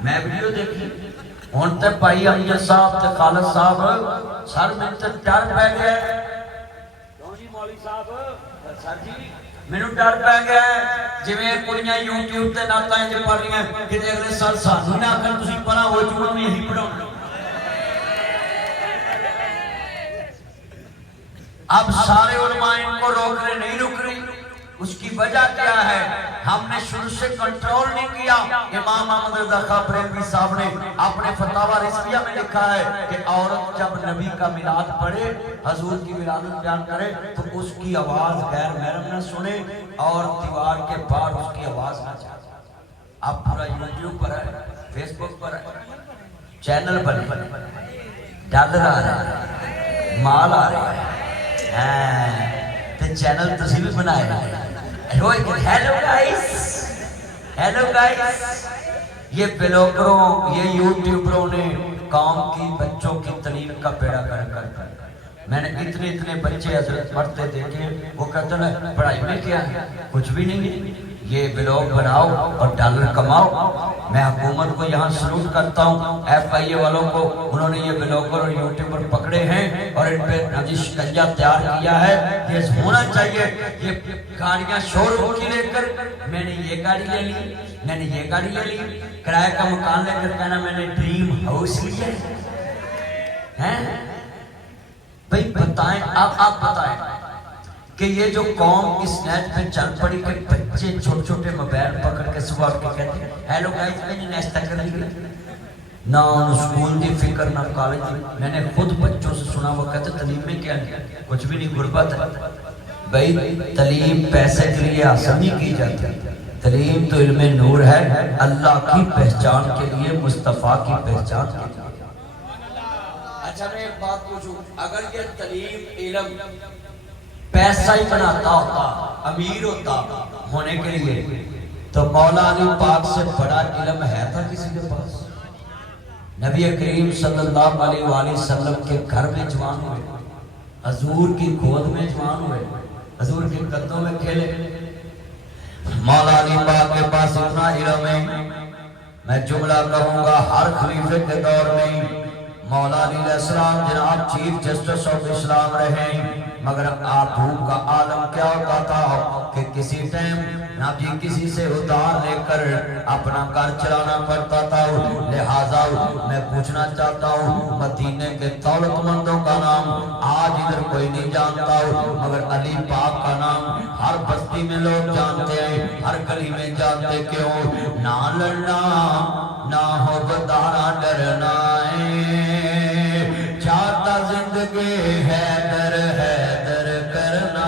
میں ویڈیو دیکھی ہوں تو بھائی امجد صاحب تے خالد صاحب سر میں تے ڈر پہ گیا کیوں جی مولوی صاحب سر جی مینوں ڈر پہ گیا جویں کڑیاں یوٹیوب تے نعتاں وچ پڑھ رہی ہیں کہ اگلے سال سانوں نہ آکھن تسی پڑھا ہو جوں میں ہی پڑھاؤں اب سارے علماء ان کو روک رہے نہیں رک رہی اس کی وجہ کیا ہے ہم نے شروع سے کنٹرول نہیں کیا امام احمد رضا خان بریلوی صاحب نے اپنے فتاوی رضویہ میں لکھا ہے کہ عورت جب نبی کا میلاد پڑھے حضور کی ولادت بیان کرے تو اس کی آواز غیر محرم نہ سنے اور دیوار کے باہر اس کی آواز نہ جائے اب پورا یوٹیوب پر ہے فیس بک پر ہے چینل بنے ڈالر آ رہا ہے مال آ رہا ہے چینل تسی بھی بنائے ہیلو گائز یہ بلاگروں یہ یوٹیوبروں نے قوم کی بچوں کی تعلیم کا بیڑا کر میں نے اتنے بچے حضرت پڑھتے دیکھے وہ کہتے ہیں پڑھائی میں کیا ہے کچھ بھی نہیں یہ بلاگ بناؤ اور ڈالر کماؤ میں حکومت کو یہاں سلوٹ کرتا ہوں ایف آئی اے والوں کو انہوں نے یہ بلاگر اور یوٹیوبر پکڑے ہیں اور ان پہ شکنجہ تیار کیا ہے یہ ہونا چاہیے یہ گاڑیاں شور روم کی لے کر میں نے یہ گاڑی لے لی میں نے یہ گاڑی لے لی کرایہ کا مکان لے کر کہنا میں نے ڈریم ہاؤس لیا ہے بھئی بتائیں آپ بتائیں کہ یہ جو قوم اس نیٹ پہ چل پڑی کہ بچے چھوٹے چھوٹے موبائل پکڑ کے صبح کے کہتے ہیں ہیلو گائز میں نے نیشتہ کر لیا نہ ان اسکول کی فکر نہ کالج کی میں نے خود بچوں سے سنا وہ کہتے تعلیم میں کیا نہیں کچھ بھی نہیں غربت ہے بھئی تعلیم پیسے کے لیے حاصل نہیں کی جاتی تعلیم تو علم نور ہے اللہ کی پہچان کے لیے مصطفیٰ کی پہچان کے لیے اچھا میں ایک بات پوچھوں اگر یہ تعلیم علم پیسہ ہی بناتا ہوتا امیر ہوتا ہونے کے لیے تو مولا علی پاک سے بڑا علم ہے تھا کسی کے پاس نبی کریم صلی اللہ علیہ وآلہ وسلم کے گھر میں جوان ہوئے حضور کی گود میں جوان ہوئے حضور کے قدموں میں کھیلے مولا علی پاک کے پاس اتنا علم ہے میں جملہ کہوں گا ہر خلیفے کے دور میں مولا علی علیہ السلام جناب چیف جسٹس آف اسلام رہے مگر آبھو کا عالم کیا ہوتا تھا کہ کسی ٹائم نہ بھی کسی سے ادھار لے کر اپنا گھر چلانا پڑتا تھا لہٰذا میں پوچھنا چاہتا ہوں مدینے کے دولت مندوں کا نام آج ادھر کوئی نہیں جانتا مگر علی پاک کا نام ہر بستی میں لوگ جانتے ہیں ہر گلی میں جانتے کیوں نہ لڑنا نہ ہو بدارا ڈرنا چاہتا زندگی حیدر حیدر کرنا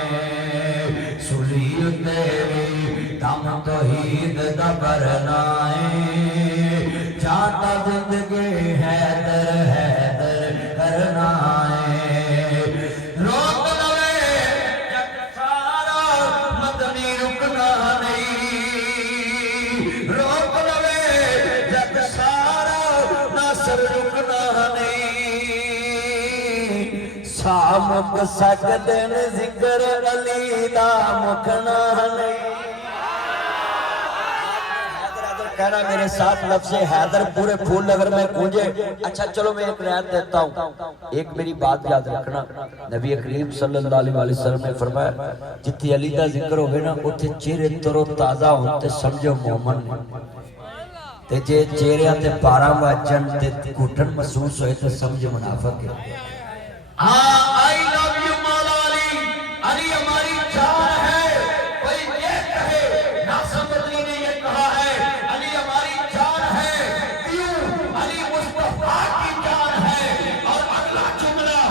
ہے سلی تیری دم توحید دا برنا ہے چاہتا زندگی حیدر حیدر کرنا ہے روک لوے جگ سارا مدنی رکنا نہیں روک لوے جگ سارا ناصر رکنا نہیں سامک سکدن ذکر علی دا مکنا نہیں کہنا میرے ساتھ لفظ حیدر پورے پھول اگر میں گونجے اچھا چلو میں ایک رعایت دیتا ہوں ایک میری بات یاد رکھنا نبی کریم صلی اللہ علیہ وسلم نے فرمایا جتنی علی دا ذکر ہوگے نا اتھے چہرے ترو تازہ ہوتے سمجھو مومن تے جے چہرے تے 12 وجن تے گھٹن محسوس ہوئے تے سمجھو منافق ہے I love you مولا علی علی ہماری جان ہے کوئی یہ کہے ناصر مدنی نے یہ کہا ہے علی ہماری جان ہے کیوں علی مصطفیٰ کی جان ہے اور اگلا جملہ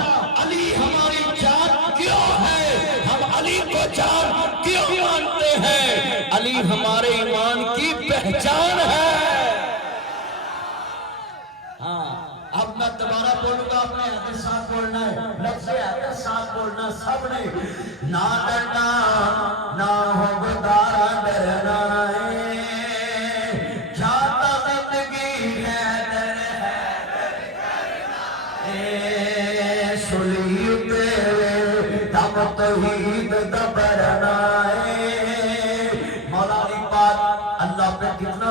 علی ہماری جان کیوں ہے ہم علی کو جان کیوں مانتے ہیں علی ہمارے ایمان کی پہچان ہے اب میں دوبارہ بولوں گا اپنے حضر ساتھ بولنا ہے لفظ حضر ساتھ بولنا سب نے نہ ڈرنا نہ ہو بدارا ڈرنا جاتا زندگی حیدر حیدر کرنا سلی تیرے دم توحید دبرنا مولا علی پاک اللہ پہ کتنا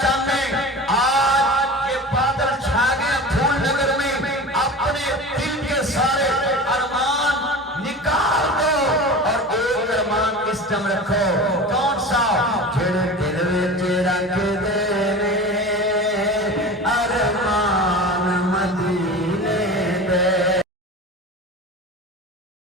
چاہتے ہیں آج یہ بادل چھا گئے پھول نگر میں، اپنے دل کے سارے ارمان نکال دو اور ایک ارمان اس دم رکھو۔